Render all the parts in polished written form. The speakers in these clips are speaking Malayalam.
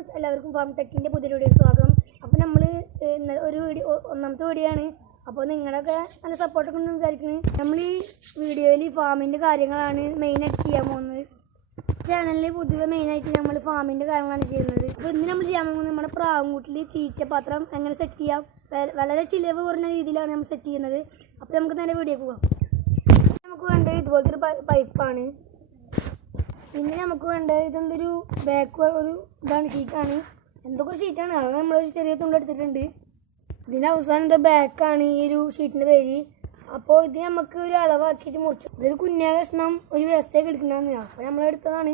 ഫ്രണ്ട്സ്, എല്ലാവർക്കും ഫാം ടെക്കിൻ്റെ പുതിയ വീഡിയോ സ്വാഗതം. അപ്പോൾ നമ്മൾ ഒരു വീഡിയോ ഒന്നാമത്തെ വീഡിയോ ആണ്. അപ്പോൾ നിങ്ങളൊക്കെ നല്ല സപ്പോർട്ടൊക്കെ ഉണ്ടെന്ന് വിചാരിക്കുന്നത്. നമ്മൾ ഈ വീഡിയോയിൽ ഫാമിൻ്റെ കാര്യങ്ങളാണ് മെയിനായിട്ട് ചെയ്യാൻ പോകുന്നത്. ചാനലിൽ പുതിയ മെയിനായിട്ട് നമ്മൾ ഫാമിൻ്റെ കാര്യങ്ങളാണ് ചെയ്യുന്നത്. അപ്പോൾ ഇന്ന് നമ്മൾ ചെയ്യാൻ പോകുന്നത് നമ്മുടെ പ്രാവുംകൂട്ടിൽ തീറ്റപാത്രം എങ്ങനെ സെറ്റ് ചെയ്യാം, വളരെ ചിലവ് കുറഞ്ഞ രീതിയിലാണ് നമ്മൾ സെറ്റ് ചെയ്യുന്നത്. അപ്പോൾ നമുക്ക് നേരെ വീഡിയോ പോകാം. നമുക്ക് വേണ്ടത് ഇതുപോലത്തെ ഒരു പൈപ്പാണ്. പിന്നെ നമുക്ക് വേണ്ടത് ഇതെന്തൊരു ബാക്ക് ഒരു ഇതാണ്, ഷീറ്റാണ്. എന്തൊക്കെ ഒരു ഷീറ്റാണ്, അത് നമ്മളൊരു ചെറിയ തുണ്ടെടുത്തിട്ടുണ്ട്. ഇതിൻ്റെ അവസാനം ഇത് ബാക്കാണ് ഈ ഒരു ഷീറ്റിൻ്റെ പേര്. അപ്പോൾ ഇത് നമുക്ക് ഒരു അളവാക്കിയിട്ട് മുറിച്ചു. ഇതൊരു കുഞ്ഞ കഷ്ണം ഒരു വേസ്റ്റേക്ക് എടുക്കണമെന്ന്, അപ്പോൾ നമ്മളെടുത്തതാണ്.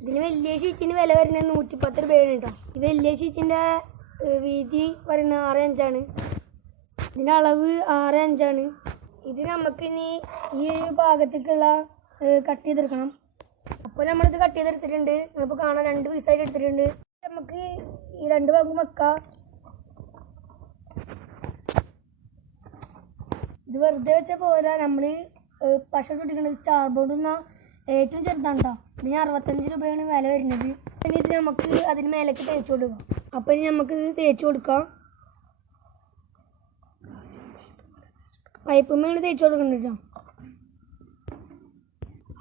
ഇതിന് വലിയ ഷീറ്റിന് വില വരുന്നത് 110 രൂപയാണ് കേട്ടോ. ഈ വലിയ ഷീറ്റിൻ്റെ വീതി പറയുന്നത് 6'5" ഇതിൻ്റെ അളവ് 6'5". ഇത് നമുക്കിനി ഈ ഒരു ഭാഗത്തേക്കുള്ള കട്ട് ചെയ്തെടുക്കണം. അപ്പോൾ നമ്മളിത് കട്ട് ചെയ്തെടുത്തിട്ടുണ്ട്. നമ്മളിപ്പോൾ കാണാൻ 2 പീസായിട്ട് എടുത്തിട്ടുണ്ട്. നമുക്ക് ഈ 2 ഭാഗം വെക്കാം. ഇത് വെറുതെ വെച്ചാൽ പോരാ, നമ്മൾ പശ ഇട്ടിരിക്കുന്നത് സ്റ്റാർ ബോർഡ് എന്നാൽ ഏറ്റവും ചെറുതാണ് കേട്ടോ. ഇതിന് 65 രൂപയാണ് വില വരുന്നത്. പിന്നെ ഇത് നമുക്ക് അതിന് മേലേക്ക് തേച്ച് കൊടുക്കാം. അപ്പോൾ ഇനി നമുക്കിത് തേച്ച് കൊടുക്കാം. പൈപ്പുമ്മയാണ് തേച്ച് കൊടുക്കേണ്ടത് കേട്ടോ.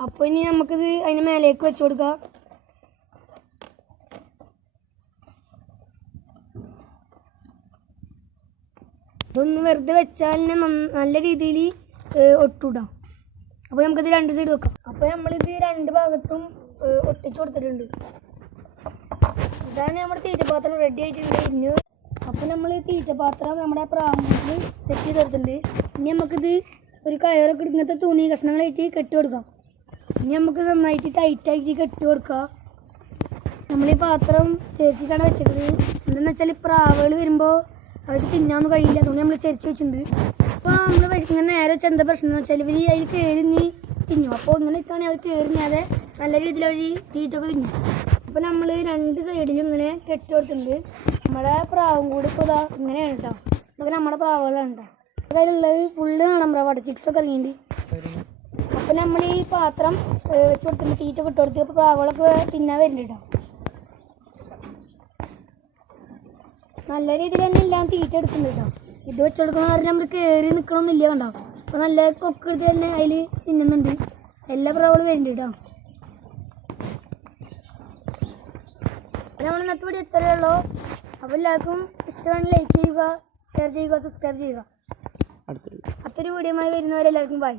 അപ്പോൾ ഇനി നമുക്കിത് അതിന് മേലേക്ക് വെച്ച് കൊടുക്കാം. ഇതൊന്ന് വെറുതെ വെച്ചാൽ നല്ല രീതിയിൽ ഒട്ടൂടാം. അപ്പോൾ നമുക്കിത് 2 സൈഡ് വെക്കാം. അപ്പോൾ നമ്മളിത് 2 ഭാഗത്തും ഒട്ടിച്ചു കൊടുത്തിട്ടുണ്ട്. ഇതാണ് നമ്മുടെ തീറ്റപാത്രം റെഡി ആയിട്ടുണ്ട്. ഇനി അപ്പോൾ നമ്മൾ തീറ്റപാത്രം നമ്മുടെ പ്രാവുംകൂട്ടിൽ സെറ്റ് ചെയ്ത് കൊടുത്തിട്ടുണ്ട്. ഇനി നമുക്കിത് ഒരു കയറൊക്കെ ഇങ്ങനത്തെ തുണി കഷ്ണങ്ങളായിട്ട് കെട്ടി കൊടുക്കാം. ഇനി നമുക്ക് നന്നായിട്ട് ടൈറ്റായിട്ട് കെട്ടി കൊടുക്കുക. നമ്മൾ ഈ പാത്രം ചേർച്ചിട്ടാണ് വെച്ചിട്ടുള്ളത്. എന്താണെന്ന് വെച്ചാൽ ഈ പ്രാവുകൾ വരുമ്പോൾ അവർക്ക് തിന്നാനൊന്നും കഴിയില്ല, അതുകൊണ്ട് നമ്മൾ ചെരിച്ച് വെച്ചിട്ടുണ്ട്. അപ്പോൾ നമ്മൾ ഇങ്ങനെ നേരെ വെച്ചാൽ എന്താ പ്രശ്നം എന്ന് വെച്ചാൽ ഇവർ അതിൽ കയറി തിന്നു. അപ്പോൾ ഇങ്ങനെ ഇട്ടാണെങ്കിൽ അവർ കയറിഞ്ഞാതെ നല്ല രീതിയിൽ അവർ തീറ്റൊക്കെ തിന്നു. അപ്പോൾ നമ്മൾ 2 സൈഡിലും ഇങ്ങനെ കെട്ടി കൊടുത്തിട്ടുണ്ട്. നമ്മുടെ പ്രാവുംകൂടി ഇപ്പോൾ ഇതാ ഇങ്ങനെയാണ് കേട്ടോ. ഇതൊക്കെ നമ്മുടെ പ്രാവുകളാണ് കേട്ടോ. അതിലുള്ളത് ഫുള്ള് നാടൻ പ്രാവാണ്, ചിക്സൊക്കെ ഇറങ്ങിയിട്ടുണ്ട്. അപ്പോൾ നമ്മൾ ഈ പാത്രം വെച്ച് കൊടുത്തിട്ട് തീറ്റ ഇട്ട് കൊടുത്ത് ഇപ്പോൾ പ്രാവുകളൊക്കെ തിന്നാൻ വരുന്നുണ്ട് കേട്ടോ. നല്ല രീതിയിൽ തന്നെ എല്ലാം തീറ്റ എടുക്കുന്നുണ്ട് കേട്ടോ. ഇത് വെച്ച് കൊടുക്കുന്ന കാരണം നമ്മൾ കയറി നിൽക്കണമെന്നില്ല കണ്ടോ. അപ്പോൾ നല്ല കൊക്ക് എടുത്ത് തന്നെ അതിൽ തിന്നുന്നുണ്ട്. എല്ലാ പ്രാവുകളും വരുന്നുണ്ട് കേട്ടോ. നമ്മൾ ഇന്നത്തെ വീഡിയോ ഇത്രയേ ഉള്ളൂ. അപ്പോൾ എല്ലാവർക്കും ഇഷ്ടമാണ് ലൈക്ക് ചെയ്യുക, ഷെയർ ചെയ്യുക, സബ്സ്ക്രൈബ് ചെയ്യുക. അടുത്തൊരു വീഡിയോയുമായി വരുന്നവരെല്ലാവർക്കും ബൈ.